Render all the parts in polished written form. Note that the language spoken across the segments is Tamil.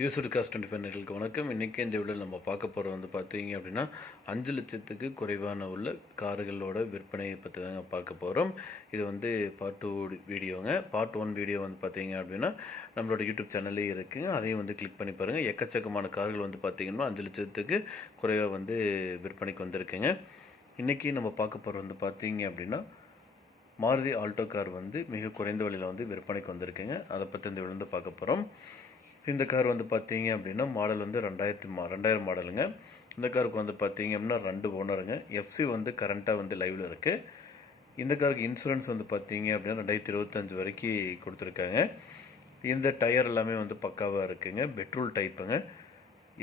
யூஸ்டு காஸ்ட் 25 நேயர்களுக்கு வணக்கம். இன்றைக்கி இந்த வீடியோவில் நம்ம பார்க்க போகிறது வந்து பார்த்தீங்க அப்படின்னா 5 லட்சத்துக்கு குறைவான உள்ள கார்களோட விற்பனையை பற்றி தாங்க பார்க்க போகிறோம். இது வந்து பார்ட் 2 வீடியோங்க. பார்ட் 1 வீடியோ வந்து பார்த்தீங்க அப்படின்னா நம்மளோட யூடியூப் சேனல்லே இருக்குங்க. அதையும் வந்து கிளிக் பண்ணி பாருங்கள். எக்கச்சக்கமான கார்கள் வந்து பார்த்தீங்கன்னா 5 லட்சத்துக்கு குறைவாக வந்து விற்பனைக்கு வந்திருக்குங்க. இன்றைக்கி நம்ம பார்க்க போகிறது வந்து பார்த்தீங்க அப்படின்னா மாருதி ஆல்டோ கார் வந்து மிக குறைந்த விலையில் வந்து விற்பனைக்கு வந்திருக்குங்க. அதை பற்றி இந்த வீடியோ பார்க்க போகிறோம். இந்த கார் வந்து பார்த்தீங்க அப்படின்னா மாடல் வந்து 2000 மாடலுங்க. இந்த காருக்கு வந்து பார்த்தீங்க அப்படின்னா 2 ஓனருங்க. எஃப்சி வந்து கரண்ட்டாக வந்து லைவில் இருக்குது. இந்த காருக்கு இன்சூரன்ஸ் வந்து பார்த்தீங்க அப்படின்னா 2025 வரைக்கும் கொடுத்துருக்காங்க. இந்த டயர் எல்லாமே வந்து பக்காவாக இருக்குங்க. பெட்ரோல் டைப்புங்க.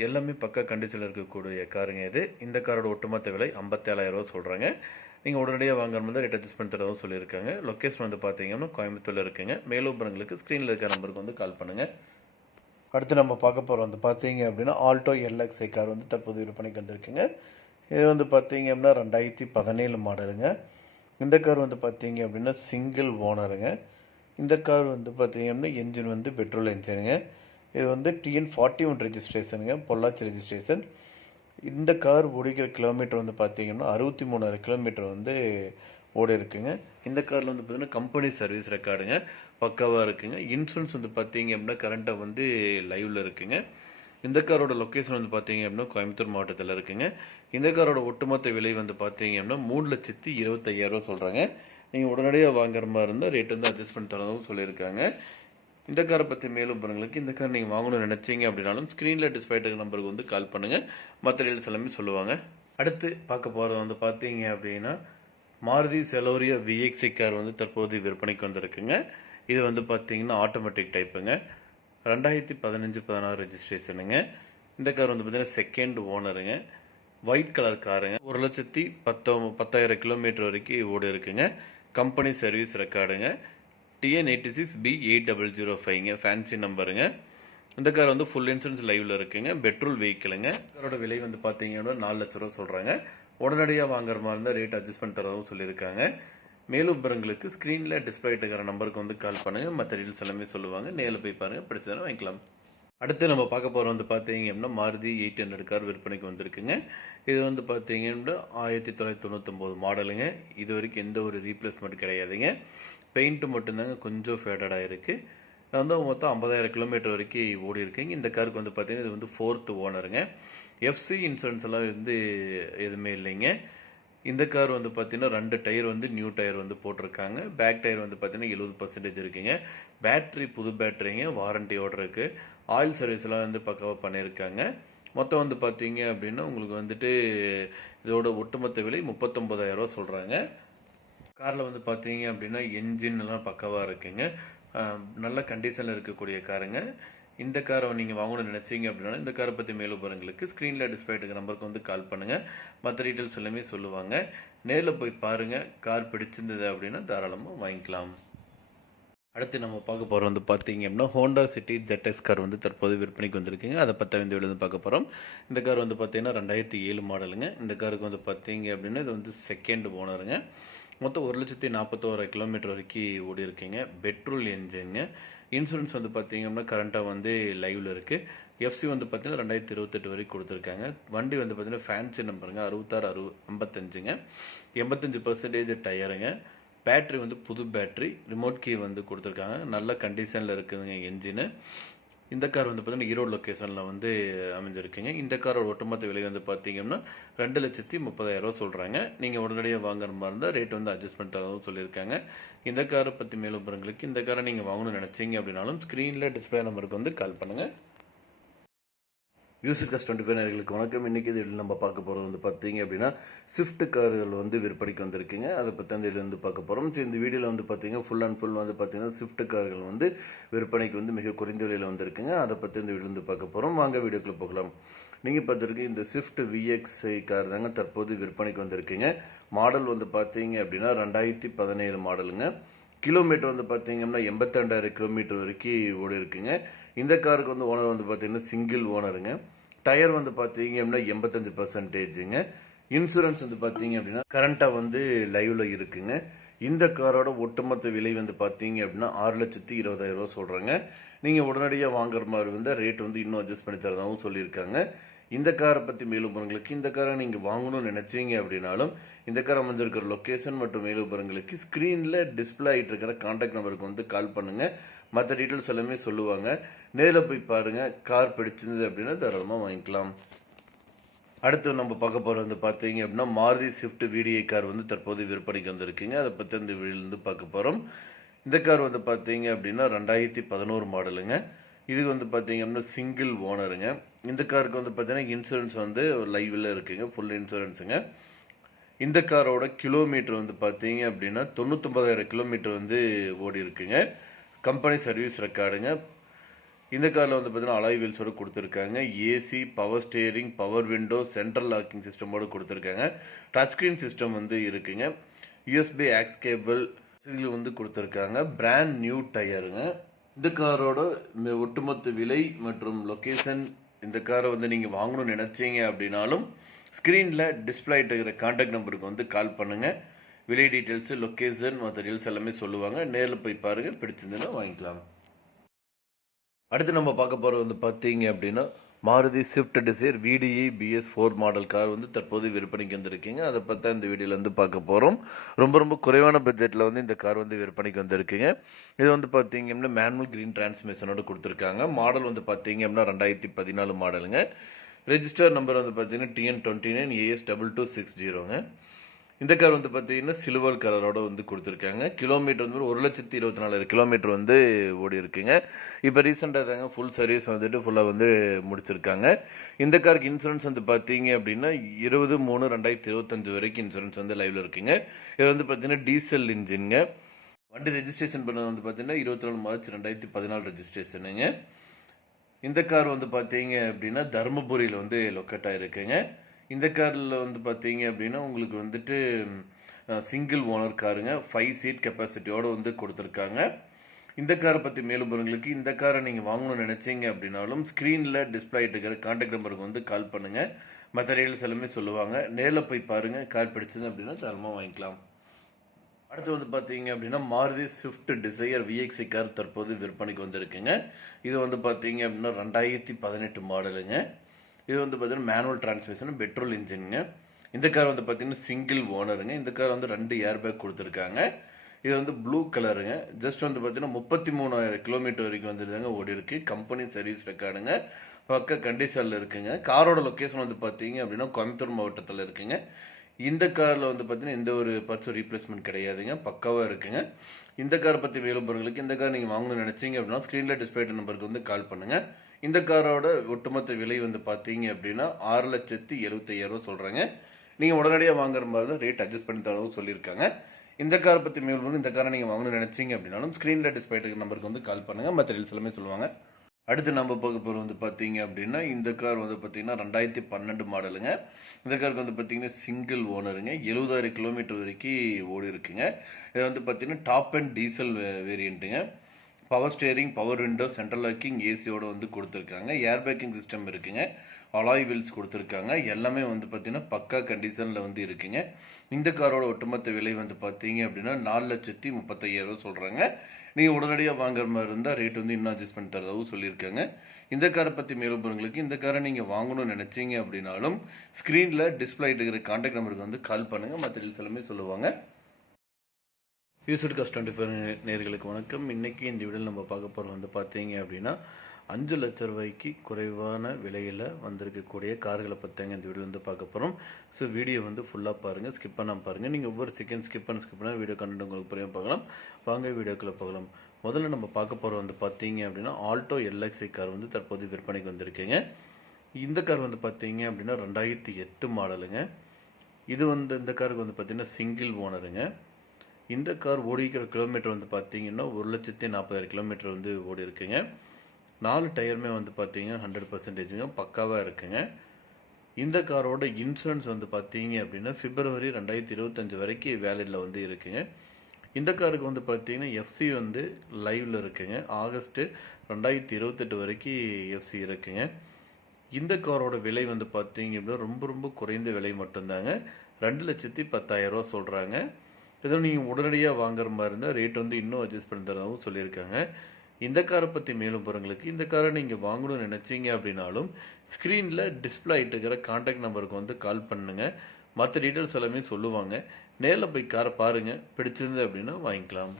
எல்லாமே பக்கா கண்டிஷனில் இருக்கக்கூடிய காருங்க இது. இந்த காரோட ஒட்டுமொத்த விலை 57,000 சொல்கிறாங்க. நீங்கள் உடனடியாக வாங்குற மாதிரி ரேட் அட்ஜஸ்ட் பண்ணி தரவும் சொல்லியிருக்காங்க. லொக்கேஷன் வந்து பார்த்தீங்கன்னா கோயம்புத்தூரில் இருக்குங்க. மேலும் விவரங்களுக்கு ஸ்க்ரீனில் இருக்கிற நம்பருக்கு வந்து கால் பண்ணுங்கள். அடுத்து நம்ம பார்க்க போகிறோம் வந்து பார்த்தீங்க அப்படின்னா ஆல்டோ எல்எக்ஸ்ஐ கார் வந்து தற்போது விற்பனைக்கு வந்திருக்குங்க. இது வந்து பார்த்தீங்க அப்படின்னா 2017 மாடலுங்க. இந்த கார் வந்து பார்த்தீங்க அப்படின்னா சிங்கிள் ஓனருங்க. இந்த கார் வந்து பார்த்தீங்க அப்படின்னா என்ஜின் வந்து பெட்ரோல் என்ஜினுங்க. இது வந்து TN41 ரெஜிஸ்ட்ரேஷனுங்க, பொள்ளாச்சி ரெஜிஸ்ட்ரேஷன். இந்த கார் ஓடிக்கிற கிலோமீட்டர் வந்து பார்த்தீங்கன்னா 63,000 கிலோமீட்டர் வந்து ஓடி இருக்குங்க. இந்த காரில் வந்து பார்த்தீங்கன்னா கம்பெனி சர்வீஸ் ரெக்கார்டுங்க பக்காவாக இருக்குங்க. இன்சூரன்ஸ் வந்து பார்த்தீங்க அப்படின்னா கரண்ட்டாக வந்து லைவில் இருக்குங்க. இந்த காரோட லொக்கேஷன் வந்து பார்த்தீங்க அப்படின்னா கோயம்புத்தூர் மாவட்டத்தில் இருக்குங்க. இந்த காரோட ஒட்டுமொத்த விலை வந்து பார்த்தீங்க அப்படின்னா 3,25,000 சொல்கிறாங்க. நீங்கள் உடனடியாக வாங்குற மாதிரி இருந்தால் ரேட் வந்து அட்ஜஸ்ட் பண்ணி தரதும் சொல்லியிருக்காங்க. இந்த காரை பற்றி மேலும் பாருங்களுக்கு இந்த கார் நீங்கள் வாங்கணும்னு நினச்சிங்க அப்படின்னாலும் ஸ்க்ரீனில் டிஸ்பிளே நம்பருக்கு வந்து கால் பண்ணுங்கள். மற்ற டீல்ஸ் எல்லாமே சொல்லுவாங்க. அடுத்து பார்க்க போகிறது வந்து பார்த்தீங்க அப்படின்னா மாருதி செலோரியா VXI கார் வந்து தற்போது விற்பனைக்கு வந்திருக்குங்க. இது வந்து பார்த்தீங்கன்னா ஆட்டோமேட்டிக் டைப்புங்க. 2015-16 ரெஜிஸ்ட்ரேஷனுங்க. இந்த கார் வந்து பார்த்தீங்கன்னா செகண்ட் ஓனருங்க. ஒயிட் கலர் காருங்க. 1,10,000 கிலோமீட்டர் வரைக்கும் ஓடி இருக்குங்க. கம்பெனி சர்வீஸ் ரெக்கார்டுங்க. TN86B8005ங்க ஃபேன்சி நம்பருங்க. இந்த கார் வந்து ஃபுல் இன்சூரன்ஸ் லைவில் இருக்குங்க. பெட்ரோல் வெஹிக்கிளுங்க. காரோட விலை வந்து பார்த்தீங்கன்னா 4 லட்ச ரூபா சொல்கிறாங்க. உடனடியாக வாங்குற மாதிரி இருந்தால் ரேட் அட்ஜஸ்ட் பண்ணி தரதும் சொல்லியிருக்காங்க. மேலும் விவரங்களுக்கு ஸ்க்ரீனில் டிஸ்பிளே இருக்கிற நம்பருக்கு வந்து கால் பண்ணுங்கள். மற்ற டீல்ஸ் எல்லாமே சொல்லுவாங்க. நேரில் போய் பாருங்கள், பிடிச்சதானே வாங்கிக்கலாம். அடுத்து நம்ம பார்க்க போகிறோம் வந்து பார்த்தீங்க அப்படின்னா மாருதி 800 கார் விற்பனைக்கு வந்திருக்குங்க. இது வந்து பார்த்தீங்கன்னா 1999 மாடலுங்க. இது வரைக்கும் எந்த ஒரு ரீப்ளேஸ்மெண்ட் கிடையாதுங்க. பெயிண்ட்டு மட்டும்தாங்க கொஞ்சம் ஃபேடடாக இருக்குது. வந்து மொத்தம் 50,000 கிலோமீட்டர் வரைக்கும் ஓடி இருக்குங்க. இந்த காருக்கு வந்து பார்த்தீங்கன்னா இது வந்து 4th ஓனருங்க. எஃப்சி இன்சூரன்ஸ் எல்லாம் வந்து எதுவுமே இல்லைங்க. இந்த கார் வந்து பார்த்தீங்கன்னா 2 டயர் வந்து நியூ டயர் வந்து போட்டிருக்காங்க. பேக் டயர் வந்து பார்த்தீங்கன்னா 70% இருக்குங்க. பேட்ரி புது பேட்டரிங்க, வாரண்டியோடு இருக்குது. ஆயில் சர்வீஸ்லாம் வந்து பக்காவாக பண்ணியிருக்காங்க. மொத்தம் வந்து பார்த்தீங்க அப்படின்னா உங்களுக்கு வந்துட்டு இதோட ஒட்டுமொத்த விலை 39,000 சொல்கிறாங்க. காரில் வந்து பார்த்தீங்க அப்படின்னா என்ஜின் எல்லாம் பக்காவாக இருக்குங்க. நல்ல கண்டிஷனில் இருக்கக்கூடிய காருங்க. இந்த காரை நீங்கள் வாங்கணும்னு நினச்சிங்க அப்படின்னா இந்த காரை பற்றி மேலும் விவரங்களுக்கு ஸ்க்ரீனில் டிஸ்பிளே இருக்கிற நம்பருக்கு வந்து கால் பண்ணுங்கள். மற்ற டீட்டெயில்ஸ் எல்லாமே சொல்லுவாங்க. நேரில் போய் பாருங்கள். கார் பிடிச்சிருந்தது அப்படின்னா தாராளமாக வாங்கிக்கலாம். அடுத்து நம்ம பார்க்க போகிறோம் வந்து பார்த்தீங்க அப்படின்னா ஹோண்டா சிட்டி ZX கார் வந்து தற்போது விற்பனைக்கு வந்திருக்குங்க. அதை பற்றி இந்த வீடியோ வந்து பார்க்க போகிறோம். இந்த கார் வந்து பார்த்தீங்கன்னா 2007 மாடலுங்க. இந்த காருக்கு வந்து பார்த்தீங்க அப்படின்னா இது வந்து செகண்ட் ஓனருங்க. மொத்தம் 1,41,000 கிலோமீட்டர் வரைக்கும் ஓடி இருக்குங்க. பெட்ரோல் என்ஜின்ங்க. இன்சூரன்ஸ் வந்து பார்த்தீங்க அப்படின்னா கரண்ட்டாக வந்து லைவில் இருக்குது. எஃப்சி வந்து பார்த்தீங்கன்னா 2028 வரைக்கும் கொடுத்துருக்காங்க. வண்டி வந்து பார்த்தீங்கன்னா ஃபேன்சி நம்பருங்க 6655ங்க. 85% டயருங்க. பேட்ரி வந்து புது பேட்ரி, ரிமோட் கீ வந்து கொடுத்துருக்காங்க. நல்ல கண்டிஷனில் இருக்குதுங்க என்ஜினு. இந்த கார் வந்து பார்த்தீங்கன்னா ஈரோடு லொக்கேஷனில் வந்து அமைஞ்சிருக்குங்க. இந்த காரோட ஒட்டுமொத்த விலை வந்து பார்த்தீங்கன்னா 2,30,000 சொல்கிறாங்க. நீங்கள் உடனடியாக வாங்குற மாதிரி இருந்தால் ரேட் வந்து அட்ஜஸ்ட் பண்ணி தரதும் சொல்லியிருக்காங்க. இந்த காரை பற்றி மேலும் விவரங்களுக்கு இந்த காரை நீங்கள் வாங்கணும்னு நினச்சிங்க அப்படின்னாலும் ஸ்க்ரீனில் டிஸ்பிளே நம்பருக்கு வந்து கால் பண்ணுங்கள். யூஸ்டு காஸ்ட் 25 நேயர்களுக்கு வணக்கம். இன்றைக்கி இதில் நம்ம பார்க்க போகிறது வந்து பார்த்தீங்க அப்படின்னா ஸ்விஃப்ட் கார்கள் வந்து விற்பனைக்கு வந்திருக்குங்க. அதை பற்றி அந்த இதில் வந்து பார்க்க போகிறோம். ஸோ இந்த வீடியோவில் வந்து பார்த்தீங்கன்னா ஃபுல் வந்து பார்த்தீங்கன்னா ஸ்விஃப்ட் கார்கள் வந்து விற்பனைக்கு வந்து மிக குறைந்த விலையில் வந்திருக்குங்க. அதை பற்றி இந்த வீடியோ வந்து பார்க்க போகிறோம். வாங்க வீடியோக்குள்ளே போகலாம். நீங்கள் பார்த்துருக்கு இந்த ஸ்விஃப்ட் VXI கார் தாங்க தற்போது விற்பனைக்கு வந்திருக்குங்க. மாடல் வந்து பார்த்தீங்க அப்படின்னா 2017 மாடலுங்க. கிலோமீட்டர் வந்து பார்த்தீங்கன்னா 82,000 கிலோமீட்டர் வரைக்கும் ஓடி இருக்குங்க. இந்த காருக்கு வந்து ஓனர் வந்து பார்த்தீங்கன்னா சிங்கிள் ஓனருங்க. டயர் வந்து பார்த்தீங்க அப்படின்னா 85%ங்க. இன்சூரன்ஸ் வந்து பார்த்தீங்க அப்படின்னா கரண்ட்டாக வந்து லைவில் இருக்குங்க. இந்த காரோட ஒட்டுமொத்த விலை வந்து பார்த்தீங்க அப்படின்னா 6,20,000 ரூபா சொல்கிறாங்க. நீங்கள் உடனடியாக வாங்குற மாதிரி வந்து ரேட் வந்து இன்னும் அட்ஜஸ்ட் பண்ணி தரதாகவும் சொல்லியிருக்காங்க. இந்த காரை பற்றி மேலும் விவரங்களுக்கு இந்த காரை நீங்கள் வாங்கணும்னு நினச்சிங்க அப்படின்னாலும் இந்த காரை அமைஞ்சிருக்கிற லொக்கேஷன் மற்றும் மேலும் விவரங்களுக்கு ஸ்க்ரீனில் டிஸ்பிளே ஆகிட்டு இருக்கிற கான்டாக்ட் நம்பருக்கு வந்து கால் பண்ணுங்கள். மற்ற டீட்டெயில்ஸ் எல்லாமே சொல்லுவாங்க. நேரில் போய் பாருங்கள். கார் பிடிச்சிருந்தது அப்படின்னா தாராளமாக வாங்கிக்கலாம். அடுத்து நம்ம பார்க்க போகிறது வந்து பார்த்தீங்க அப்படின்னா மாருதி ஸ்விஃப்ட் VDI கார் வந்து தற்போது விற்பனைக்கு வந்திருக்குங்க. அதை பற்றி இந்த வீடியோலேருந்து பார்க்க போகிறோம். இந்த கார் வந்து பார்த்தீங்க அப்படின்னா 2011 மாடலுங்க. இது வந்து பார்த்தீங்க அப்படின்னா சிங்கிள் ஓனருங்க. இந்த காருக்கு வந்து பார்த்தீங்கன்னா இன்சூரன்ஸ் வந்து லைவில் இருக்குங்க, ஃபுல் இன்சூரன்ஸுங்க. இந்த காரோட கிலோமீட்டர் வந்து பார்த்தீங்க அப்படின்னா 99,000 கிலோமீட்டர் வந்து ஓடி இருக்குங்க. கம்பெனி சர்வீஸ் ரெக்கார்டுங்க. இந்த காரில் வந்து பார்த்தீங்கன்னா அலாய் வீல்ஸோடு கொடுத்துருக்காங்க. AC, power steering, power window, central locking சிஸ்டமோடு கொடுத்துருக்காங்க. டச் ஸ்க்ரீன் சிஸ்டம் வந்து இருக்குங்க. USB ஆக்ஸ் கேபிள் இதில் வந்து கொடுத்துருக்காங்க. பிராண்ட் நியூ டயருங்க. இந்த காரோட ஒட்டுமொத்த விலை மற்றும் லொக்கேஷன், இந்த காரை வந்து நீங்கள் வாங்கணும்னு நினச்சிங்க அப்படின்னாலும் ஸ்க்ரீனில் டிஸ்பிளே ஆகிட்டு இருக்கிற கான்டாக்ட் நம்பருக்கு வந்து கால் பண்ணுங்கள். விலை டீட்டெயில்ஸு, லொக்கேஷன் மற்ற டீட்டெயில்ஸ் எல்லாமே சொல்லுவாங்க. நேரில் போய் பாருங்கள், பிடிச்சிருந்ததுன்னா வாங்கிக்கலாம். அடுத்து நம்ம பார்க்க போகிறது வந்து பார்த்தீங்க அப்படின்னா Maruti Swift desire VDI BS4 model car வந்து தற்போது விற்பனைக்கு வந்திருக்கீங்க. அதை பற்றி இந்த வீடியோவில் வந்து பார்க்க போகிறோம். ரொம்ப குறைவான பட்ஜெட்டில் வந்து இந்த கார் வந்து விற்பனைக்கு வந்திருக்குங்க. இது வந்து பார்த்தீங்க அப்படின்னா மேனுவல் கிரீன் டிரான்ஸ்மிஷனோடு கொடுத்துருக்காங்க. மாடல் வந்து பார்த்தீங்க அப்படின்னா 2014 மாடலுங்க. ரெஜிஸ்டர் நம்பர் வந்து பார்த்தீங்கன்னா TN29 AS2260ங்க. இந்த கார் வந்து பார்த்தீங்கன்னா சில்வர் கலரோட வந்து கொடுத்துருக்காங்க. கிலோமீட்டர் வந்து 1,24,000 கிலோமீட்டர் வந்து ஓடி இருக்குங்க. இப்போ ரீசெண்டாக தாங்க ஃபுல் சர்வீஸ் வந்துட்டு ஃபுல்லாக வந்து முடிச்சிருக்காங்க. இந்த காருக்கு இன்சூரன்ஸ் வந்து பார்த்தீங்க அப்படின்னா 20/3/2025 வரைக்கும் இன்சூரன்ஸ் வந்து லைவில் இருக்குங்க. இது வந்து பார்த்தீங்கன்னா டீசல் இன்ஜின்ங்க. வண்டி ரெஜிஸ்ட்ரேஷன் பண்ணது வந்து பார்த்தீங்கன்னா 24 மார்ச் 2014 ரெஜிஸ்ட்ரேஷனுங்க. இந்த கார் வந்து பார்த்தீங்க அப்படின்னா தருமபுரியில் வந்து லொக்கேட் ஆகிருக்குங்க. இந்த காரில் வந்து பார்த்தீங்க அப்படின்னா உங்களுக்கு வந்துட்டு சிங்கிள் ஓனர் காருங்க. 5 சீட் கெப்பாசிட்டியோடு வந்து கொடுத்துருக்காங்க. இந்த காரை பற்றி மேலும் விவரங்களுக்கு இந்த காரை நீங்கள் வாங்கணும்னு நினச்சிங்க அப்படின்னாலும் ஸ்க்ரீனில் டிஸ்பிளே ஆகிட்டு இருக்கிற கான்டாக்ட் நம்பருக்கு வந்து கால் பண்ணுங்கள். மற்ற டீட்டெயில்ஸ் எல்லாமே சொல்லுவாங்க. நேரில் போய் பாருங்கள். கார் பிடிச்சது அப்படின்னா தாராளமாக வாங்கிக்கலாம். அடுத்து வந்து பார்த்தீங்க அப்படின்னா Maruti Swift desire VXI car தற்போது விற்பனைக்கு வந்திருக்குங்க. இது வந்து பார்த்தீங்க அப்படின்னா 2018 மாடலுங்க. இது வந்து பார்த்தீங்கன்னா மேனுவல் டிரான்ஸ்மிஷன், பெட்ரோல் இன்ஜினுங்க. இந்த கார் வந்து பார்த்தீங்கன்னா சிங்கிள் ஓனருங்க. இந்த கார் வந்து 2 ஏர் பேக் கொடுத்துருக்காங்க. இது வந்து ப்ளூ கலருங்க. ஜஸ்ட் வந்து பார்த்தீங்கன்னா 33,000 கிலோமீட்டர் வரைக்கும் வந்துருந்தாங்க ஓடி இருக்கு. கம்பெனி சர்வீஸ் ரெக்கார்டுங்க. பக்க கண்டிஷனில் இருக்குங்க. காரோட லொக்கேஷன் வந்து பார்த்தீங்க அப்படின்னா கோயம்புத்தூர் மாவட்டத்தில் இருக்குங்க. இந்த காரில் வந்து பார்த்தீங்கன்னா எந்த ஒரு பார்ட்ஸும் ரீப்ளேஸ்மெண்ட் கிடையாதுங்க. பக்காவாக இருக்குங்க. இந்த காரை பற்றி மேலும் விவரங்களுக்கு இந்த கார் நீங்கள் வாங்கணும்னு நினச்சிங்க அப்படின்னா ஸ்க்ரீனில் டிஸ்பிளே நம்பருக்கு வந்து கால் பண்ணுங்கள். இந்த காரோட ஒட்டுமொத்த விலை வந்து பார்த்தீங்க அப்படின்னா 6,75,000 ரூபா சொல்கிறாங்க. நீங்கள் உடனடியாக வாங்குற மாதிரி தான் ரேட் அட்ஜஸ்ட் பண்ணி தரவும் சொல்லியிருக்காங்க. இந்த காரை பற்றி மேலும் இந்த காரை நீங்கள் வாங்கணும்னு நினச்சிங்க அப்படின்னாலும் ஸ்க்ரீனில் டிஸ்பிளே நம்பருக்கு வந்து கால் பண்ணுங்கள். மற்ற டீல்ஸ் எல்லாமே சொல்லுவாங்க. அடுத்து நம்ம பார்க்க போகிறது வந்து பார்த்தீங்க அப்படின்னா இந்த கார் வந்து பார்த்தீங்கன்னா 2012 மாடலுங்க. இந்த காருக்கு வந்து பார்த்தீங்கன்னா சிங்கிள் ஓனருங்க. 70,000 கிலோமீட்டர் வரைக்கும் ஓடி இருக்குங்க. இது வந்து பார்த்தீங்கன்னா டாப் அண்ட் டீசல் வேரியண்ட்டுங்க. Power steering, power window, central locking, ஏசியோட வந்து கொடுத்துருக்காங்க. ஏர் பேக்கிங் சிஸ்டம் இருக்குங்க. அலாய் வீல்ஸ் கொடுத்துருக்காங்க. எல்லாமே வந்து பார்த்தீங்கன்னா பக்கா கண்டிஷனில் வந்து இருக்குங்க. இந்த காரோட ஒட்டுமொத்த விலை வந்து பார்த்தீங்க அப்படின்னா 4,35,000 ரூபா சொல்கிறாங்க. நீங்கள் உடனடியாக வாங்குற மாதிரி இருந்தால் ரேட் வந்து இன்னும் அட்ஜஸ்ட் பண்ணி தரதாகவும் சொல்லியிருக்காங்க. இந்த காரை பற்றி மேலும் விவரங்களுக்கு இந்த காரை நீங்கள் வாங்கணும்னு நினச்சிங்க அப்படின்னாலும் ஸ்க்ரீனில் டிஸ்பிளே இருக்கிற கான்டாக்ட் நம்பருக்கு வந்து கால் பண்ணுங்கள். மற்ற டீல்ஸ் எல்லாமே சொல்லுவாங்க. யூஸ்ட் காஸ்ட் 24 நேர்களுக்கு வணக்கம். இன்றைக்கி இந்த வீடியோவில் நம்ம பார்க்க போகிறது வந்து பார்த்தீங்க அப்படின்னா 5 லட்ச ரூபாய்க்கு குறைவான விலையில் வந்திருக்கக்கூடிய கார்களை பற்றிங்க இந்த வீடியோ வந்து பார்க்க போகிறோம். ஸோ வீடியோ வந்து ஃபுல்லாக பாருங்கள், ஸ்கிப் பண்ணாமல் பாருங்கள். நீங்கள் ஒவ்வொரு செகண்ட் ஸ்கிப் பண்ணால் வீடியோ கண்டென்ட் உங்களுக்கு புரியாமல் பார்க்கலாம். வாங்க வீடியோக்குள்ளே பார்க்கலாம். முதல்ல நம்ம பார்க்க போகிறது வந்து பார்த்தீங்க அப்படின்னா ஆல்டோ LXI கார் வந்து தற்போது விற்பனைக்கு வந்திருக்குங்க. இந்த கார் வந்து பார்த்தீங்க அப்படின்னா 2008 மாடலுங்க. இது வந்து இந்த காருக்கு வந்து பார்த்தீங்கன்னா சிங்கிள் ஓனருங்க. இந்த கார் ஓடிக்கிற கிலோமீட்டர் வந்து பார்த்தீங்கன்னா 1,40,000 கிலோமீட்டர் வந்து ஓடி இருக்குங்க. 4 டயருமே வந்து பார்த்தீங்கன்னா 100%ங்க பக்காவாக இருக்குங்க. இந்த காரோட இன்சூரன்ஸ் வந்து பார்த்தீங்க அப்படின்னா பிப்ரவரி 2025 வரைக்கும் வேலிடில் வந்து இருக்குங்க. இந்த காருக்கு வந்து பார்த்தீங்கன்னா FC வந்து லைவில் இருக்குங்க. ஆகஸ்ட் 2028 வரைக்கும் FC இருக்குங்க. இந்த காரோட விலை வந்து பார்த்தீங்க அப்படின்னா ரொம்ப குறைந்த விலை மட்டும்தாங்க. 2,10,000 ரூபா சொல்கிறாங்க. ஏதோ நீங்கள் உடனடியாக வாங்குற மாதிரி இருந்தால் ரேட் வந்து இன்னும் அட்ஜஸ்ட் பண்ணி தரதாகவும் சொல்லியிருக்காங்க. இந்த காரை பற்றி மேலும் போகிறவங்களுக்கு இந்த காரை நீங்கள் வாங்கணும்னு நினச்சிங்க அப்படின்னாலும் ஸ்க்ரீனில் டிஸ்பிளே ஆகிட்டு இருக்கிற கான்டாக்ட் நம்பருக்கு வந்து கால் பண்ணுங்க. மற்ற டீட்டெயில்ஸ் எல்லாமே சொல்லுவாங்க. நேரில் போய் காரை பாருங்கள், பிடிச்சிருந்து அப்படின்னா வாங்கிக்கலாம்.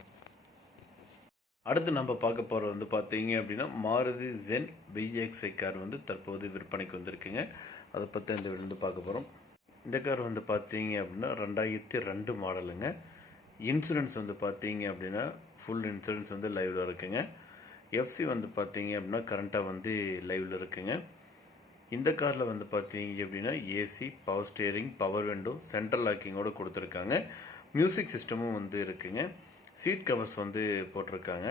அடுத்து நம்ம பார்க்க போகிற வந்து பார்த்தீங்க அப்படின்னா மாருதி ஜென் VXi கார் வந்து தற்போது விற்பனைக்கு வந்திருக்குங்க. அதை பற்றி இந்த வீடியோ வந்து பார்க்க போகிறோம். இந்த கார் வந்து பார்த்தீங்க அப்படின்னா 2002 மாடலுங்க. இன்சூரன்ஸ் வந்து பார்த்தீங்க அப்படின்னா ஃபுல் இன்சூரன்ஸ் வந்து லைவில் இருக்குங்க. எஃப்சி வந்து பார்த்தீங்க அப்படின்னா கரண்ட்டாக வந்து லைவில் இருக்குங்க. இந்த காரில் வந்து பார்த்தீங்க அப்படின்னா AC, power steering, power window, central லாக்கிங்கோடு கொடுத்துருக்காங்க. மியூசிக் சிஸ்டமும் வந்து இருக்குங்க. சீட் கவர்ஸ் வந்து போட்டிருக்காங்க.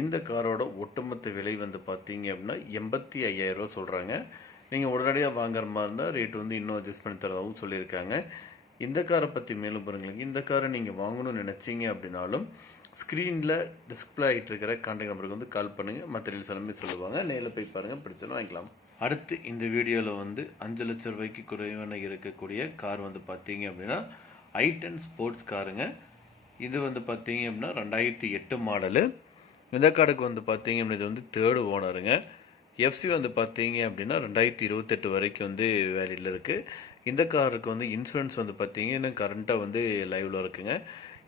இந்த காரோட ஒட்டுமொத்த விலை வந்து பார்த்தீங்க அப்படின்னா 85,000 ரூபா சொல்கிறாங்க. நீங்கள் உடனடியாக வாங்குற மாதிரி இருந்தால் ரேட் வந்து இன்னும் அட்ஜஸ்ட் பண்ணி தரதாகவும் சொல்லியிருக்காங்க. இந்த காரை பற்றி மேலும் பாருங்களேன். இந்த காரை நீங்கள் வாங்கணும்னு நினச்சிங்க அப்படின்னாலும் ஸ்க்ரீனில் டிஸ்பிளே ஆகிட்டு இருக்கிற கான்டாக்ட் நம்பருக்கு வந்து கால் பண்ணுங்கள். மற்ற டீல்ஸ் எல்லாமே சொல்லுவாங்க. நேரில் போய் பாருங்கள், பிடிச்சதும் வாங்கிக்கலாம். அடுத்து இந்த வீடியோவில் வந்து 5 லட்சம் ரூபாய்க்கு குறைவான இருக்கக்கூடிய கார் வந்து பார்த்தீங்க அப்படின்னா i10 ஸ்போர்ட்ஸ் காருங்க. இது வந்து பார்த்தீங்க அப்படின்னா 2008 மாடலு. இந்த காருக்கு வந்து பார்த்தீங்க அப்படின்னா இது வந்து 3rd ஓனருங்க. எஃப்சி வந்து பார்த்தீங்க அப்படின்னா 2028 வரைக்கும் வந்து வேலிடில் இருக்குது. இந்த காருக்கு வந்து இன்சூரன்ஸ் வந்து பார்த்தீங்கன்னா கரண்ட்டாக வந்து லைவில் இருக்குங்க.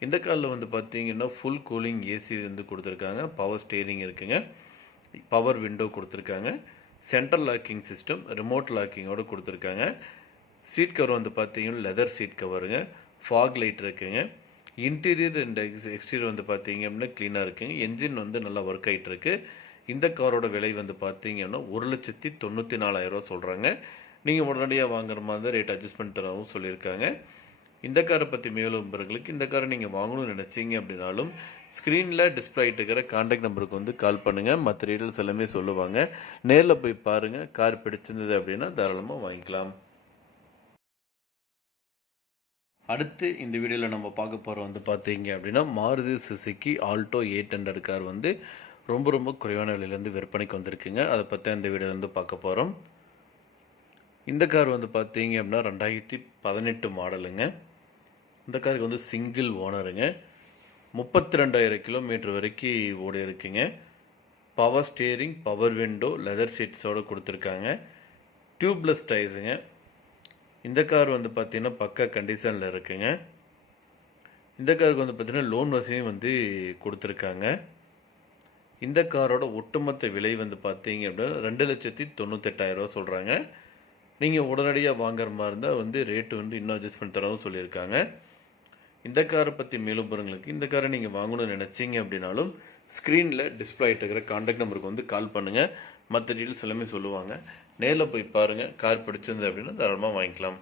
இந்த காரில் வந்து பார்த்தீங்கன்னா ஃபுல் கூலிங் ஏசி வந்து கொடுத்துருக்காங்க. பவர் ஸ்டேரிங் இருக்குங்க. பவர் விண்டோ கொடுத்துருக்காங்க. சென்ட்ரல் லாக்கிங் சிஸ்டம், ரிமோட் லாக்கிங்கோடு கொடுத்துருக்காங்க. சீட் கவர் வந்து பார்த்தீங்கன்னா லெதர் சீட் கவருங்க. ஃபாக் லைட் இருக்குங்க. இன்டீரியர் அண்ட் எக்ஸ்டீரியர் வந்து பார்த்தீங்க அப்படின்னா க்ளீனாக இருக்குங்க. என்ஜின் வந்து நல்லா ஒர்க் ஆகிட்டு இருக்கு. இந்த காரோட விலை வந்து பார்த்தீங்கன்னா 1,94,000 ரூபா சொல்கிறாங்க. நீங்கள் உடனடியாக வாங்குற மாதிரி ரேட் அட்ஜஸ்ட் பண்ணி தரவும் சொல்லியிருக்காங்க. இந்த காரை பற்றி மேலும் விவரங்களுக்கு இந்த காரை நீங்கள் வாங்கணும்னு நினச்சிங்க அப்படின்னாலும் ஸ்க்ரீனில் டிஸ்பிளே ஆகிட்டு இருக்கிற கான்டாக்ட் நம்பருக்கு வந்து கால் பண்ணுங்கள். மற்ற டீட்டெயில்ஸ் எல்லாமே சொல்லுவாங்க. நேரில் போய் பாருங்கள். கார் பிடிச்சிருந்தது அப்படின்னா தாராளமாக வாங்கிக்கலாம். அடுத்து இந்த வீடியோவில் நம்ம பார்க்க போகிறோம் வந்து பார்த்தீங்க அப்படின்னா மாருதி சுசுகி ஆல்டோ 800 கார் வந்து ரொம்ப குறைவான விலையிலேருந்து விற்பனைக்கு வந்திருக்குங்க. அதை பற்றி இந்த வீடியோ வந்து பார்க்க போகிறோம். இந்த கார் வந்து பார்த்தீங்க அப்படின்னா 2018 மாடலுங்க. இந்த காருக்கு வந்து சிங்கிள் ஓனருங்க. 32,000 கிலோமீட்டர் வரைக்கும் ஓடி இருக்குங்க. Power steering, power window, leather சீட்ஸோடு கொடுத்துருக்காங்க. டியூப்லெஸ் டயர்ஸுங்க. இந்த கார் வந்து பார்த்தீங்கன்னா பக்கா கண்டிஷனில் இருக்குங்க. இந்த காருக்கு வந்து பார்த்தீங்கன்னா லோன் வசதியும் வந்து கொடுத்துருக்காங்க. இந்த காரோட ஒட்டுமொத்த விலை வந்து பார்த்தீங்க அப்படின்னா 2,98,000 ரூபா சொல்கிறாங்க. நீங்கள் உடனடியாக வாங்குற மாதிரி இருந்தால் வந்து ரேட்டு வந்து இன்னும் அட்ஜஸ்ட் பண்ணி தரவும் சொல்லியிருக்காங்க. இந்த காரை பற்றி மேலும் பொருங்களுக்கு இந்த காரை நீங்கள் வாங்கணும்னு நினச்சிங்க அப்படின்னாலும் ஸ்க்ரீனில் டிஸ்பிளே ஆகிட்டு இருக்கிற கான்டாக்ட் நம்பருக்கு வந்து கால் பண்ணுங்கள். மற்ற டீட்டெயில்ஸ் எல்லாமே சொல்லுவாங்க. நேரில் போய் பாருங்கள். கார் பிடிச்சிருந்தது அப்படின்னா தாராளமாக வாங்கிக்கலாம்.